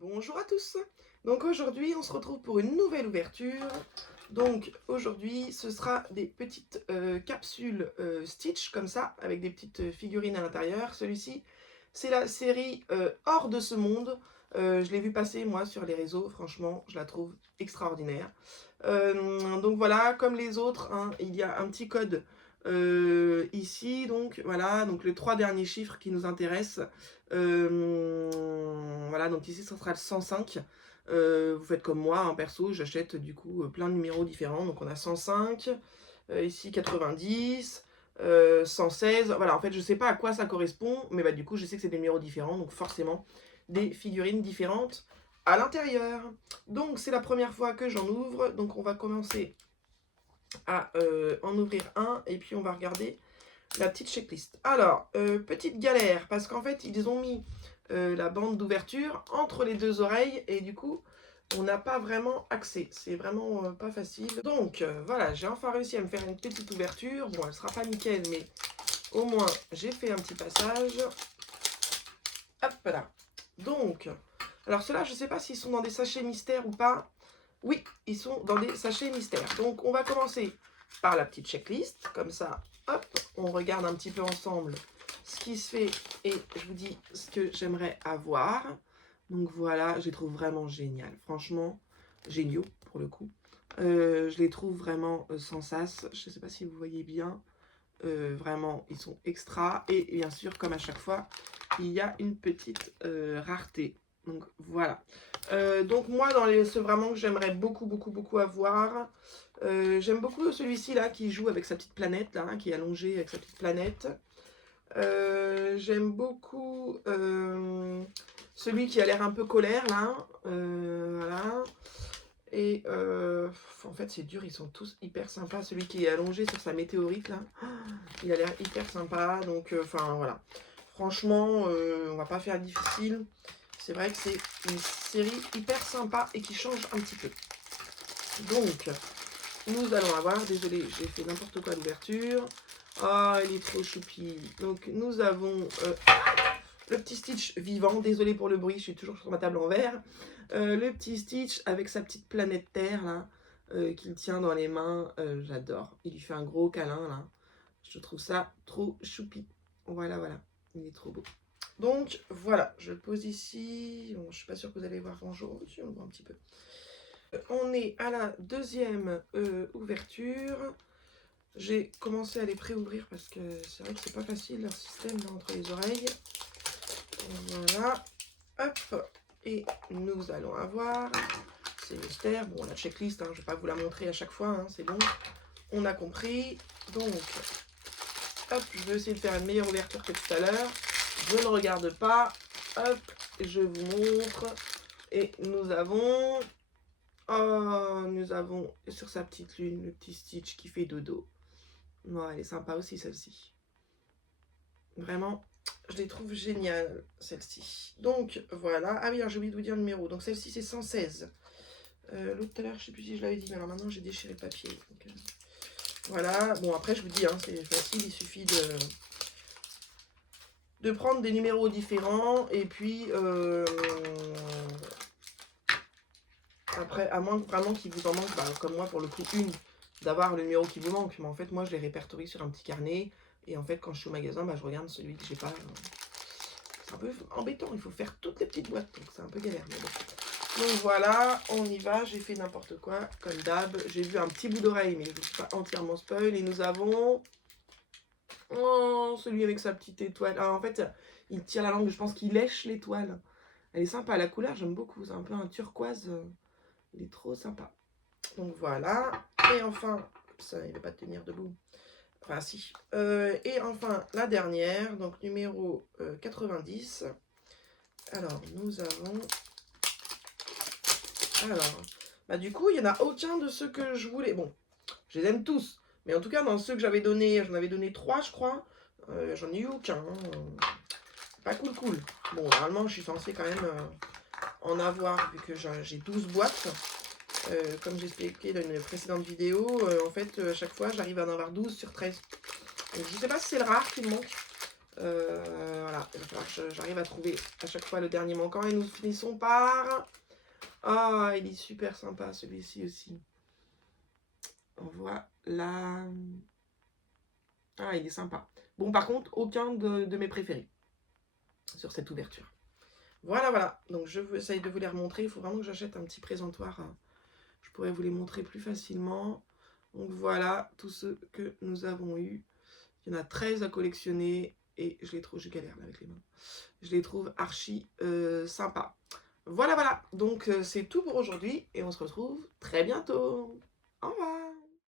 Bonjour à tous. Donc aujourd'hui on se retrouve pour une nouvelle ouverture. Donc aujourd'hui ce sera des petites capsules Stitch comme ça avec des petites figurines à l'intérieur. Celui-ci c'est la série Hors de ce monde. Je l'ai vu passer moi sur les réseaux, franchement je la trouve extraordinaire. Donc voilà, comme les autres, hein, il y a un petit code ici, donc voilà, donc les 3 derniers chiffres qui nous intéressent. Voilà, donc ici ce sera le 105. Vous faites comme moi, hein, perso, j'achète du coup plein de numéros différents. Donc on a 105, ici 90, 116. Voilà, en fait je sais pas à quoi ça correspond, mais bah du coup je sais que c'est des numéros différents, donc forcément des figurines différentes à l'intérieur. Donc c'est la première fois que j'en ouvre, donc on va commencer à en ouvrir un et puis on va regarder la petite checklist. Alors, petite galère, parce qu'en fait, ils ont mis la bande d'ouverture entre les deux oreilles et du coup, on n'a pas vraiment accès. C'est vraiment pas facile. Donc, voilà, j'ai enfin réussi à me faire une petite ouverture. Bon, elle sera pas nickel, mais au moins, j'ai fait un petit passage. Hop là. Donc, alors ceux-là, je sais pas s'ils sont dans des sachets mystères ou pas. Oui, ils sont dans des sachets mystères. Donc, on va commencer par la petite checklist. Comme ça, hop, on regarde un petit peu ensemble ce qui se fait et je vous dis ce que j'aimerais avoir. Donc voilà, je les trouve vraiment génial. Franchement, géniaux pour le coup. Je les trouve vraiment sans sas. Je ne sais pas si vous voyez bien. Vraiment, ils sont extra. Et bien sûr, comme à chaque fois, il y a une petite rareté. Donc voilà. Donc moi, dans les ceux vraiment que j'aimerais beaucoup avoir, j'aime beaucoup celui-ci là qui joue avec sa petite planète là, hein, qui est allongé avec sa petite planète. J'aime beaucoup celui qui a l'air un peu colère là. Voilà. Et en fait c'est dur, ils sont tous hyper sympas. Celui qui est allongé sur sa météorite là, il a l'air hyper sympa. Donc enfin voilà. Franchement, on va pas faire difficile. C'est vrai que c'est une série hyper sympa et qui change un petit peu. Donc, nous allons avoir, désolé, j'ai fait n'importe quoi d'ouverture. Ah, il est trop choupi. Donc, nous avons le petit Stitch vivant. Désolé pour le bruit, je suis toujours sur ma table en verre. Le petit Stitch avec sa petite planète Terre, là, qu'il tient dans les mains. J'adore. Il lui fait un gros câlin, là. Je trouve ça trop choupi. Voilà, voilà. Il est trop beau. Donc, voilà. Je le pose ici. Bon, je suis pas sûre que vous allez voir grand-chose. Si, on voit un petit peu. On est à la deuxième ouverture. J'ai commencé à les pré-ouvrir parce que c'est vrai que c'est pas facile leur système là, entre les oreilles. Voilà. Hop. Et nous allons avoir. C'est mystère. Bon, la checklist, hein, je vais pas vous la montrer à chaque fois. Hein, c'est bon. On a compris. Donc, hop, je vais essayer de faire une meilleure ouverture que tout à l'heure. Je ne regarde pas. Hop, je vous montre. Et nous avons. Oh, nous avons sur sa petite lune le petit Stitch qui fait dodo. Oh, elle est sympa aussi celle-ci. Vraiment, je les trouve géniales, celle-ci. Donc voilà. Ah oui, alors j'ai oublié de vous dire le numéro. Donc celle-ci c'est 116. L'autre tout à l'heure, je sais plus si je l'avais dit, mais alors maintenant j'ai déchiré le papier. Donc, voilà. Bon après je vous dis, hein, c'est facile, il suffit de prendre des numéros différents et puis après, à moins vraiment qu'il vous en manque, bah, comme moi pour le coup, une, d'avoir le numéro qui vous manque. Mais en fait, moi, je les répertorie sur un petit carnet. Et en fait, quand je suis au magasin, bah, je regarde celui que j'ai pas. C'est un peu embêtant, il faut faire toutes les petites boîtes. Donc c'est un peu galère. Mais bon. Donc voilà, on y va. J'ai fait n'importe quoi, comme d'hab. J'ai vu un petit bout d'oreille, mais je ne suis pas entièrement spoil. Et nous avons... Oh, celui avec sa petite étoile. Ah, en fait, il tire la langue, je pense qu'il lèche l'étoile. Elle est sympa, la couleur, j'aime beaucoup. C'est un peu un turquoise. Il est trop sympa. Donc voilà. Et enfin, ça, il ne va pas tenir debout. Enfin, si. Et enfin, la dernière, donc numéro 90. Alors, nous avons... Alors, bah du coup, il n'y en a aucun de ceux que je voulais. Bon, je les aime tous. Mais en tout cas, dans ceux que j'avais donné, j'en avais donné 3, je crois. J'en ai eu aucun. Hein. Pas cool. Bon, normalement, je suis censée quand même en avoir, vu que j'ai 12 boîtes. Comme j'ai expliqué dans une précédente vidéo, en fait, à chaque fois, j'arrive à en avoir 12 sur 13. Donc, je ne sais pas si c'est le rare qui me manque. Voilà, il va falloir que j'arrive à trouver à chaque fois le dernier manquant. Et nous finissons par... Ah, il est super sympa celui-ci aussi. Voilà. Ah, il est sympa. Bon, par contre, aucun de mes préférés sur cette ouverture. Voilà, voilà. Donc, je vais essayer de vous les remontrer. Il faut vraiment que j'achète un petit présentoir. Je pourrais vous les montrer plus facilement. Donc, voilà tous ceux que nous avons eus. Il y en a 13 à collectionner. Et je les trouve, je galère là avec les mains. Je les trouve archi sympas. Voilà, voilà. Donc, c'est tout pour aujourd'hui. Et on se retrouve très bientôt. Au revoir.